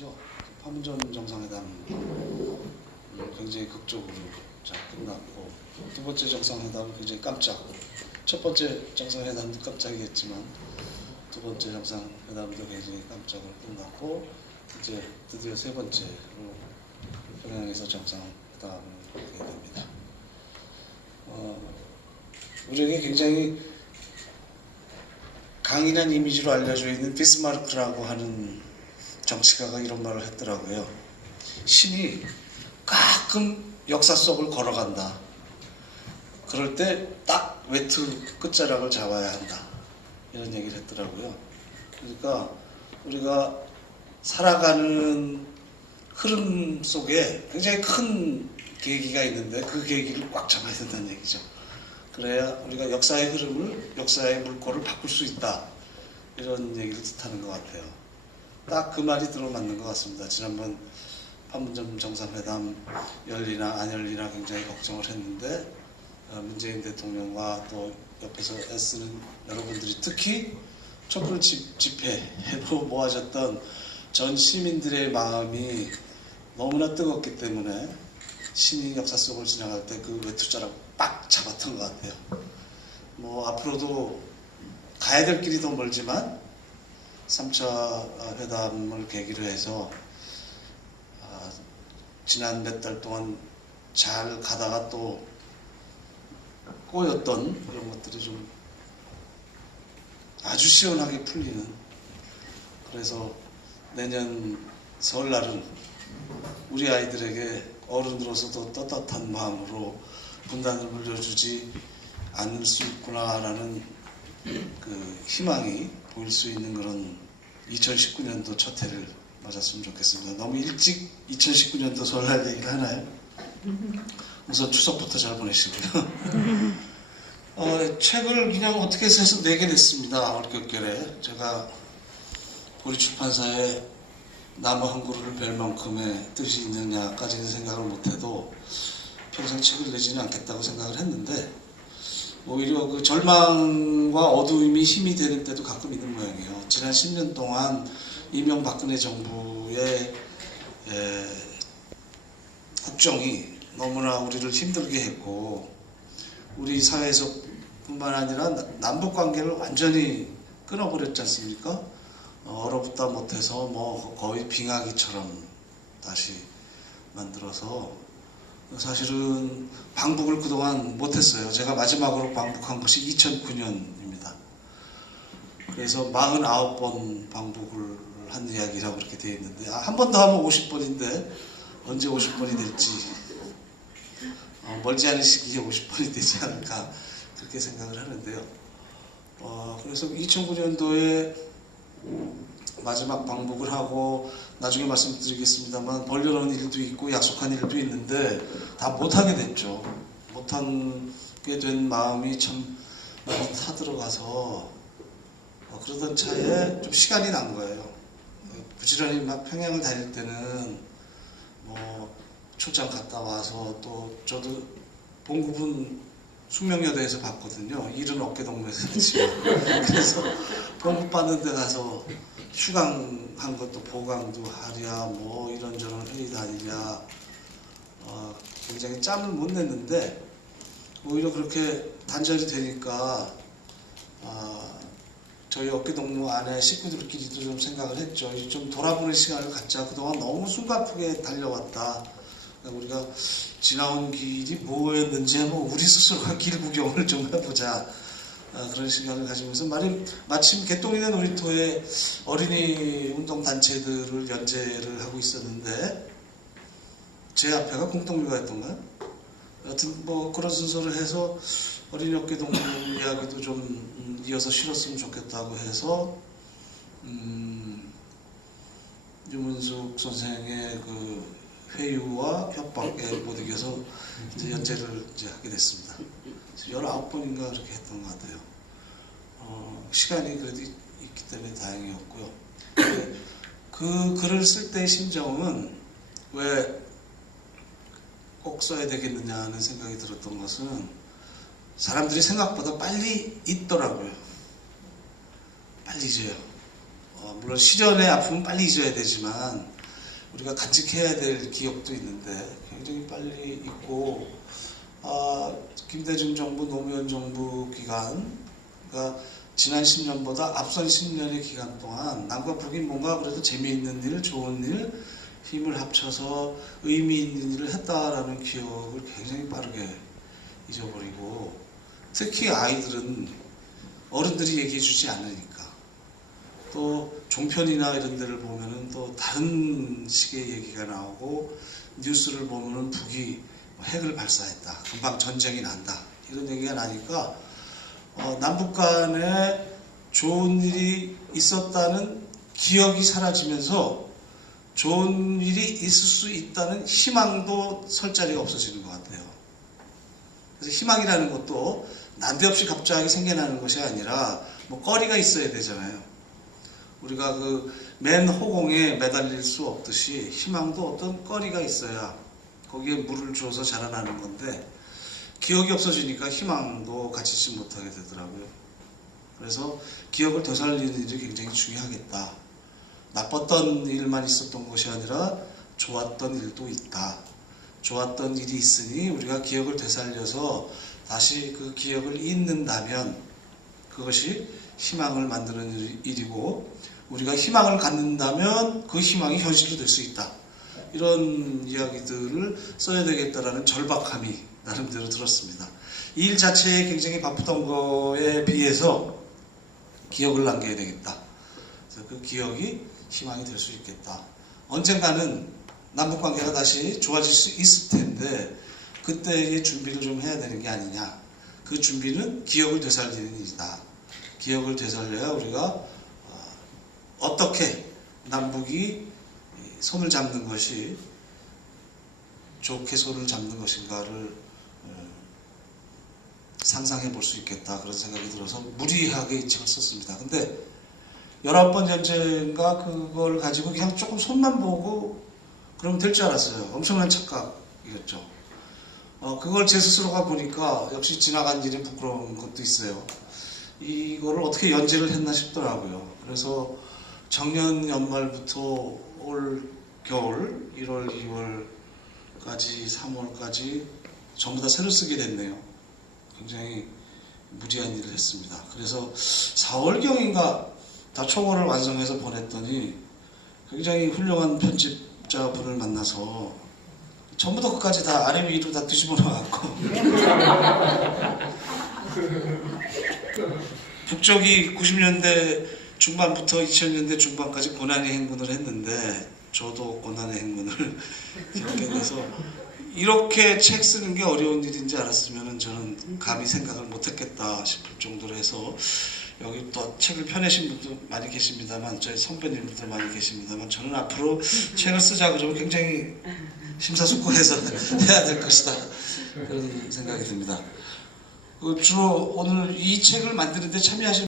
얘기죠. 판문점 정상회담 굉장히 극적으로 잘 끝났고, 두 번째 정상회담은 굉장히 깜짝. 첫 번째 정상회담도 깜짝이었지만 두 번째 정상회담도 굉장히 깜짝으로 끝났고, 이제 드디어 세 번째로 평양에서 정상회담을 하게 됩니다. 우리에게 굉장히 강인한 이미지로 알려져 있는 비스마르크라고 하는 정치가가 이런 말을 했더라고요. 신이 가끔 역사 속을 걸어간다. 그럴 때 딱 외투 끝자락을 잡아야 한다. 이런 얘기를 했더라고요. 그러니까 우리가 살아가는 흐름 속에 굉장히 큰 계기가 있는데 그 계기를 꽉 잡아야 된다는 얘기죠. 그래야 우리가 역사의 흐름을, 역사의 물꼬를 바꿀 수 있다. 이런 얘기를 뜻하는 것 같아요. 딱 그 말이 들어맞는 것 같습니다. 지난번 판문점 정상회담 열리나 안 열리나 굉장히 걱정을 했는데, 문재인 대통령과 또 옆에서 애쓰는 여러분들이, 특히 촛불 집회로 모아졌던 전 시민들의 마음이 너무나 뜨겁기 때문에 신이 역사 속을 지나갈 때 그 외투자락 빡 잡았던 것 같아요. 뭐 앞으로도 가야 될 길이 더 멀지만 3차 회담을 계기로 해서 지난 몇 달 동안 잘 가다가 또 꼬였던 이런 것들이 좀 아주 시원하게 풀리는, 그래서 내년 설날은 우리 아이들에게 어른으로서도 떳떳한 마음으로 분단을 물려주지 않을 수 있구나라는 그 희망이 보일 수 있는 그런 2019년도 첫 해를 맞았으면 좋겠습니다. 너무 일찍 2019년도 설날 얘기를 하나요? 우선 추석부터 잘 보내시고요. 책을 그냥 어떻게 해서 내게 됐습니다. 얼격결에. 제가 우리 출판사에 나무 한 그루를 벨 만큼의 뜻이 있느냐까지는 생각을 못해도 평생 책을 내지는 않겠다고 생각을 했는데, 오히려 그 절망과 어두움이 힘이 되는 때도 가끔 있는 모양이에요. 지난 10년 동안 이명박근혜 정부의 국정이 너무나 우리를 힘들게 했고, 우리 사회에서 뿐만 아니라 남북관계를 완전히 끊어버렸지 않습니까? 얼어붙다 못해서 뭐 거의 빙하기처럼 다시 만들어서, 사실은 방북을 그동안 못했어요. 제가 마지막으로 방북한 것이 2009년입니다. 그래서 49번 방북을 한 이야기라고 그렇게 되어 있는데, 한 번 더 하면 50번인데 언제 50번이 될지, 멀지 않은 시기에 50번이 되지 않을까 그렇게 생각을 하는데요. 그래서 2009년도에 마지막 방북을 하고, 나중에 말씀드리겠습니다만 벌려놓은 일도 있고 약속한 일도 있는데 다 못하게 됐죠. 못하게 된 마음이 참 많이 타들어가서, 그러던 차에 좀 시간이 난 거예요. 부지런히 막 평양을 다닐 때는 뭐 초장 갔다 와서, 또 저도 봉급은 숙명여대에서 받거든요. 일은 어깨동무에서 했지만. 그래서 봉급 받는 데 가서 휴강한 것도 보강도 하랴, 뭐 이런저런 회의 다니랴, 굉장히 짬을 못 냈는데, 오히려 그렇게 단절이 되니까 저희 어깨동무 안에 식구들끼리도 좀 생각을 했죠. 좀 돌아보는 시간을 갖자. 그동안 너무 숨가쁘게 달려왔다. 우리가 지나온 길이 뭐였는지 한번 우리 스스로가 길 구경을 좀 해보자. 그런 시간을 가지면서 마침 개똥이네 놀이터에 어린이 운동단체들을 연재를 하고 있었는데, 제 앞에가 공동묘가였던가요? 여튼 뭐 그런 순서를 해서 어린이 어깨동무 이야기도 좀 이어서 실었으면 좋겠다고 해서 유문숙 선생의 그 회유와 협박에 못 이겨서 이제 연재를 이제 하게 됐습니다. 19번인가 그렇게 했던 것 같아요. 시간이 그래도 있기 때문에 다행이었고요. 그 글을 쓸 때의 심정은 왜 꼭 써야 되겠느냐 하는 생각이 들었던 것은, 사람들이 생각보다 빨리 잊더라고요. 빨리 잊어요. 물론 시련의 아픔은 빨리 잊어야 되지만 우리가 간직해야 될 기억도 있는데 굉장히 빨리 잊고 김대중 정부, 노무현 정부 기간, 그러니까 지난 10년보다 앞선 10년의 기간 동안 남과 북이 뭔가 그래도 재미있는 일, 좋은 일, 힘을 합쳐서 의미 있는 일을 했다라는 기억을 굉장히 빠르게 잊어버리고, 특히 아이들은 어른들이 얘기해 주지 않으니까, 또 종편이나 이런 데를 보면은 또 다른 식의 얘기가 나오고, 뉴스를 보면은 북이 핵을 발사했다, 금방 전쟁이 난다, 이런 얘기가 나니까 남북 간에 좋은 일이 있었다는 기억이 사라지면서 좋은 일이 있을 수 있다는 희망도 설 자리가 없어지는 것 같아요. 그래서 희망이라는 것도 난데없이 갑자기 생겨나는 것이 아니라 뭐 거리가 있어야 되잖아요. 우리가 그 맨 호공에 매달릴 수 없듯이 희망도 어떤 거리가 있어야 거기에 물을 주어서 자라나는 건데, 기억이 없어지니까 희망도 갖추지 못하게 되더라고요. 그래서 기억을 되살리는 일이 굉장히 중요하겠다. 나빴던 일만 있었던 것이 아니라 좋았던 일도 있다. 좋았던 일이 있으니 우리가 기억을 되살려서 다시 그 기억을 잇는다면 그것이 희망을 만드는 일이고, 우리가 희망을 갖는다면 그 희망이 현실이 될 수 있다. 이런 이야기들을 써야 되겠다라는 절박함이 나름대로 들었습니다. 이 일 자체에 굉장히 바쁘던 거에 비해서 기억을 남겨야 되겠다. 그래서 그 기억이 희망이 될 수 있겠다. 언젠가는 남북관계가 다시 좋아질 수 있을 텐데 그때의 준비를 좀 해야 되는 게 아니냐. 그 준비는 기억을 되살리는 일이다. 기억을 되살려야 우리가 어떻게 남북이 손을 잡는 것이 좋게 손을 잡는 것인가를 상상해 볼 수 있겠다, 그런 생각이 들어서 무리하게 이 책을 썼습니다. 근데 19번 전쟁과 그걸 가지고 그냥 조금 손만 보고 그러면 될 줄 알았어요. 엄청난 착각이었죠. 그걸 제 스스로가 보니까 역시 지나간 일이 부끄러운 것도 있어요. 이거를 어떻게 연재를 했나 싶더라고요. 그래서 작년 연말부터 올 겨울 1월, 2월까지 3월까지 전부 다 새로 쓰게 됐네요. 굉장히 무리한 일을 했습니다. 그래서 4월경인가 다 초고를 완성해서 보냈더니 굉장히 훌륭한 편집자분을 만나서 전부터 끝까지 다 아래 위로 다 뒤집어 놔갖고 북쪽이 90년대 중반부터 2000년대 중반까지 고난의 행군을 했는데 저도 고난의 행군을 겪게 돼서 이렇게 책 쓰는 게 어려운 일인지 알았으면 저는 감히 생각을 못했겠다 싶을 정도로 해서, 여기 또 책을 펴내신 분도 많이 계십니다만, 저희 선배님들도 많이 계십니다만, 저는 앞으로 책을 쓰자 그러면 굉장히 심사숙고해서 해야 될 것이다, 그런 생각이 듭니다. 주로 오늘 이 책을 만드는데 참여하신